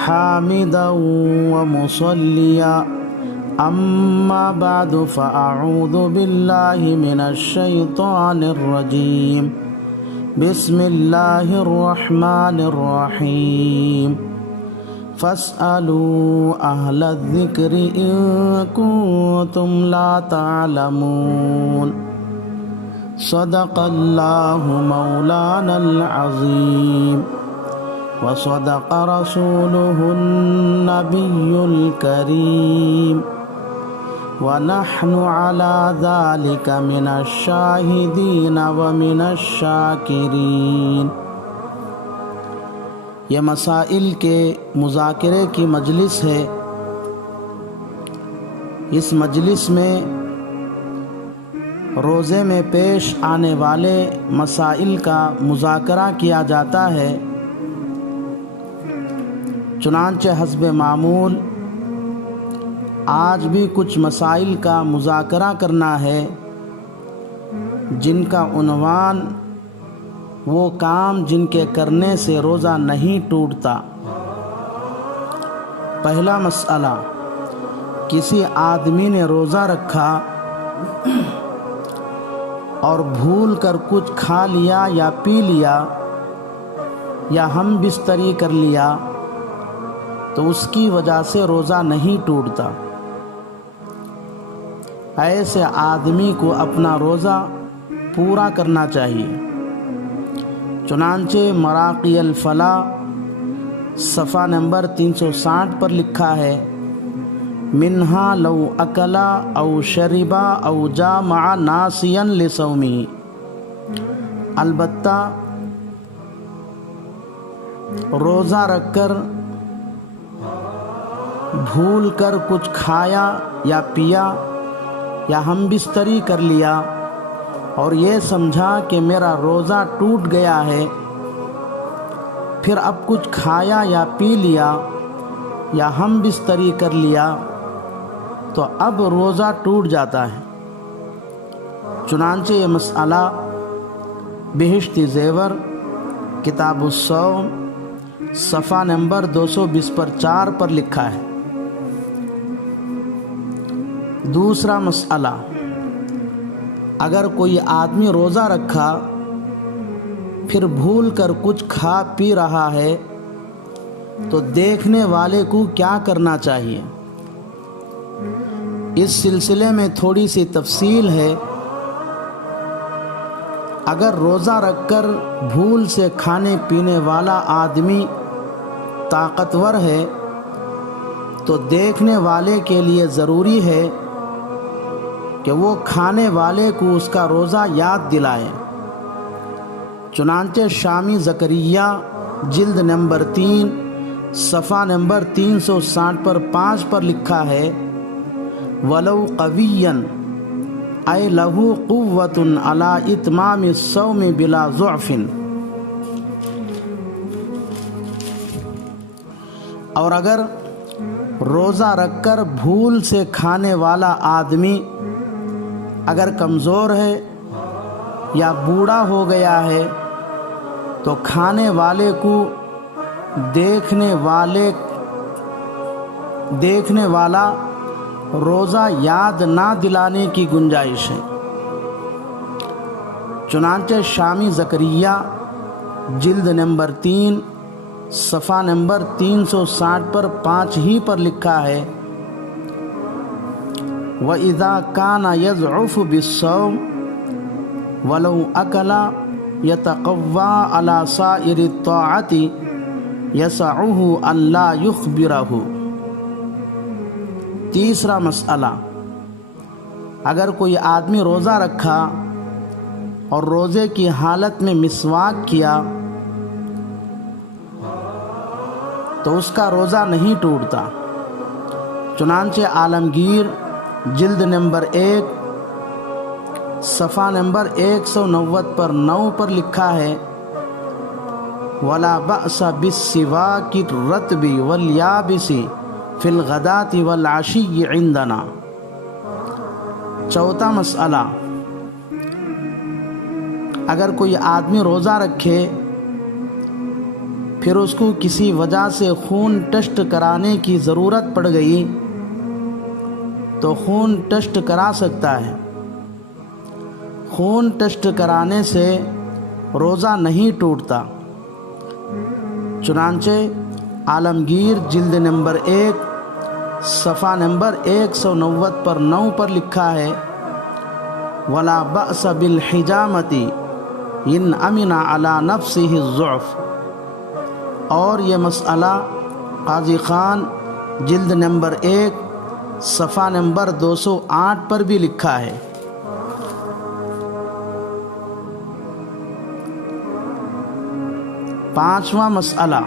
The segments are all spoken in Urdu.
حامدا ومصليا أما بعد فأعوذ بالله من الشيطان الرجيم بسم الله الرحمن الرحيم فاسألوا أهل الذكر إن كنتم لا تعلمون صدق الله مولانا العظيم وصدق رسوله النبي الكريم ونحن على ذلك من الشاهدين ومن الشاكرين۔ یہ مسائل کے مذاکرے کی مجلس ہے۔ اس مجلس میں روزے میں پیش آنے والے مسائل کا مذاکرہ کیا جاتا ہے۔ چنانچہ حسب معمول آج بھی کچھ مسائل کا مذاکرہ کرنا ہے جن کا عنوان وہ کام جن کے کرنے سے روزہ نہیں ٹوٹتا۔ پہلا مسئلہ، کسی آدمی نے روزہ رکھا اور بھول کر کچھ کھا لیا یا پی لیا یا ہم بستری کر لیا تو اس کی وجہ سے روزہ نہیں ٹوٹتا۔ ایسے آدمی کو اپنا روزہ پورا کرنا چاہیے۔ چنانچہ مراقی الفلاح صفحہ نمبر 360 پر لکھا ہے، منہا لو اکلا او شربا او جامع ناسیا لصومی، البتہ روزہ رکھ کر بھول کر کچھ کھایا یا پیا یا ہم بستری کر لیا اور یہ سمجھا کہ میرا روزہ ٹوٹ گیا ہے، پھر اب کچھ کھایا یا پی لیا یا ہم بستری کر لیا تو اب روزہ ٹوٹ جاتا ہے۔ چنانچہ یہ مسئلہ بہشت زیور کتاب الصوم صفحہ نمبر 220 پر 4 پر لکھا ہے۔ دوسرا مسئلہ، اگر کوئی آدمی روزہ رکھا پھر بھول کر کچھ کھا پی رہا ہے تو دیکھنے والے کو کیا کرنا چاہیے؟ اس سلسلے میں تھوڑی سی تفصیل ہے۔ اگر روزہ رکھ کر بھول سے کھانے پینے والا آدمی طاقتور ہے تو دیکھنے والے کے لیے ضروری ہے کہ وہ کھانے والے کو اس کا روزہ یاد دلائے۔ چنانچہ شامی زکریا جلد نمبر 3 صفحہ نمبر 360 پر 5 پر لکھا ہے، وَلَوْ قَوِيًّا اَيْ لَهُ قُوَّةٌ عَلَىٰ إِتْمَامِ الصَّوْمِ بِلَا ضُعْفٍ۔ اور اگر روزہ رکھ کر بھول سے کھانے والا آدمی اگر کمزور ہے یا بوڑھا ہو گیا ہے تو کھانے والے کو دیکھنے والا روزہ یاد نہ دلانے کی گنجائش ہے۔ چنانچہ شامی زکریا جلد نمبر 3 صفحہ نمبر 360 پر 5 ہی پر لکھا ہے، وَإِذَا كَانَ يَضْعُفُ بِالصَّوْمِ وَلَوْ أَكَلَ يَتَقَوَّى عَلَى سَائِرِ الطَّاعَةِ يَسَعُهُ أَنْ لَا يُخْبِرَهُ۔ تیسرا مسئلہ، اگر کوئی آدمی روزہ رکھا اور روزے کی حالت میں مسواک کیا تو اس کا روزہ نہیں ٹوٹتا۔ چنانچہ عالمگیر جلد نمبر 1 صفحہ نمبر 190 پر 9 پر لکھا ہے، وَلَا بَأْسَ بِالسِّوَاكِ الرَّطْبِ وَالْيَابِسِ فِي الْغَدَاةِ وَالْعَشِيِّ عِنْدَنَا۔ چوتھا مسئلہ، اگر کوئی آدمی روزہ رکھے پھر اس کو کسی وجہ سے خون ٹیسٹ کرانے کی ضرورت پڑ گئی تو خون ٹیسٹ کرا سکتا ہے۔ خون ٹیسٹ کرانے سے روزہ نہیں ٹوٹتا۔ چنانچہ عالمگیر جلد نمبر 1 صفحہ نمبر 190 پر 9 پر لکھا ہے وَلَا بَأْسَ بِالْحِجَامَةِ إِنْ أَمِنَ عَلَى نَفْسِهِ الضُّعْفَ۔ اور یہ مسئلہ قاضی خان جلد نمبر 1 صفحہ نمبر 208 پر بھی لکھا ہے۔ پانچواں مسئلہ،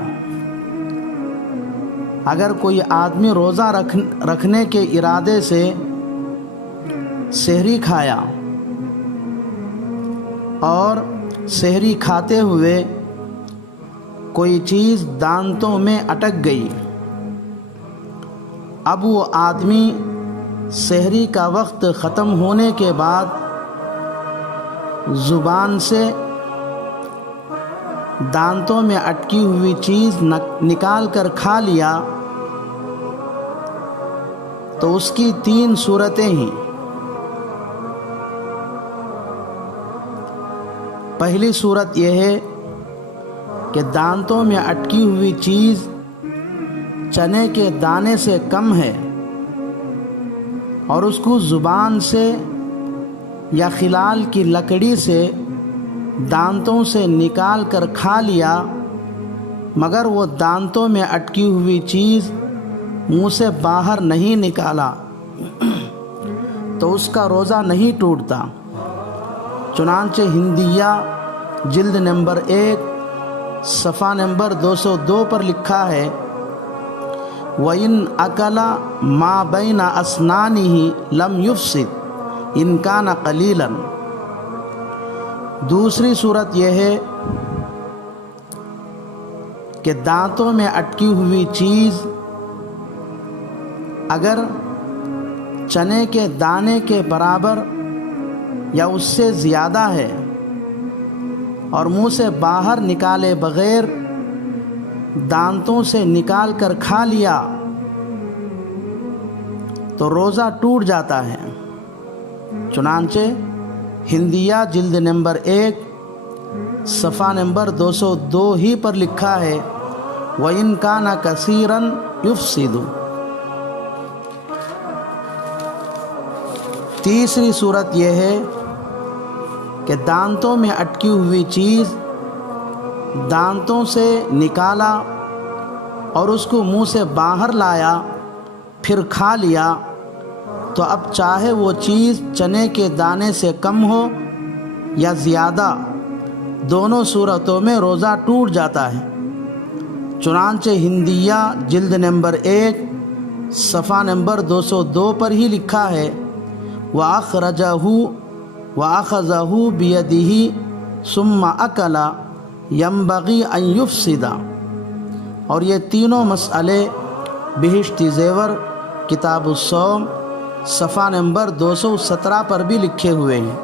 اگر کوئی آدمی روزہ رکھنے کے ارادے سے سحری کھایا اور سحری کھاتے ہوئے کوئی چیز دانتوں میں اٹک گئی، اب وہ آدمی سحری کا وقت ختم ہونے کے بعد زبان سے دانتوں میں اٹکی ہوئی چیز نکال کر کھا لیا تو اس کی 3 صورتیں ہیں۔ پہلی صورت یہ ہے کہ دانتوں میں اٹکی ہوئی چیز چنے کے دانے سے کم ہے اور اس کو زبان سے یا خلال کی لکڑی سے دانتوں سے نکال کر کھا لیا، مگر وہ دانتوں میں اٹکی ہوئی چیز منہ سے باہر نہیں نکالا تو اس کا روزہ نہیں ٹوٹتا۔ چنانچہ ہندیہ جلد نمبر 1 صفحہ نمبر 202 پر لکھا ہے وَإِنْ أَكَلَ مَا بَيْنَ أَسْنَانِهِ لَمْ يُفْسِدْ إِنْ كَانَ قَلِيلًا۔ دوسری صورت یہ ہے کہ دانتوں میں اٹکی ہوئی چیز اگر چنے کے دانے کے برابر یا اس سے زیادہ ہے اور منہ سے باہر نکالے بغیر دانتوں سے نکال کر کھا لیا تو روزہ ٹوٹ جاتا ہے۔ چنانچہ ہندیہ جلد نمبر 1 صفحہ نمبر 202 ہی پر لکھا ہے وَإِنْ كَانَ كَثِيرًا يُفْسِدُ۔ تیسری صورت یہ ہے کہ دانتوں میں اٹکی ہوئی چیز دانتوں سے نکالا اور اس کو منہ سے باہر لایا پھر کھا لیا تو اب چاہے وہ چیز چنے کے دانے سے کم ہو یا زیادہ، دونوں صورتوں میں روزہ ٹوٹ جاتا ہے۔ چنانچہ ہندیہ جلد نمبر 1 صفحہ نمبر 202 پر ہی لکھا ہے وَأَخْرَجَهُ وَأَخَذَهُ بِيَدِهِ ثُمَّ أَكَلَ يَنبَغِي أَن يُفْسِدَ۔ اور یہ تینوں مسئلے بہشتی زیور کتاب الصوم صفحہ نمبر 217 پر بھی لکھے ہوئے ہیں۔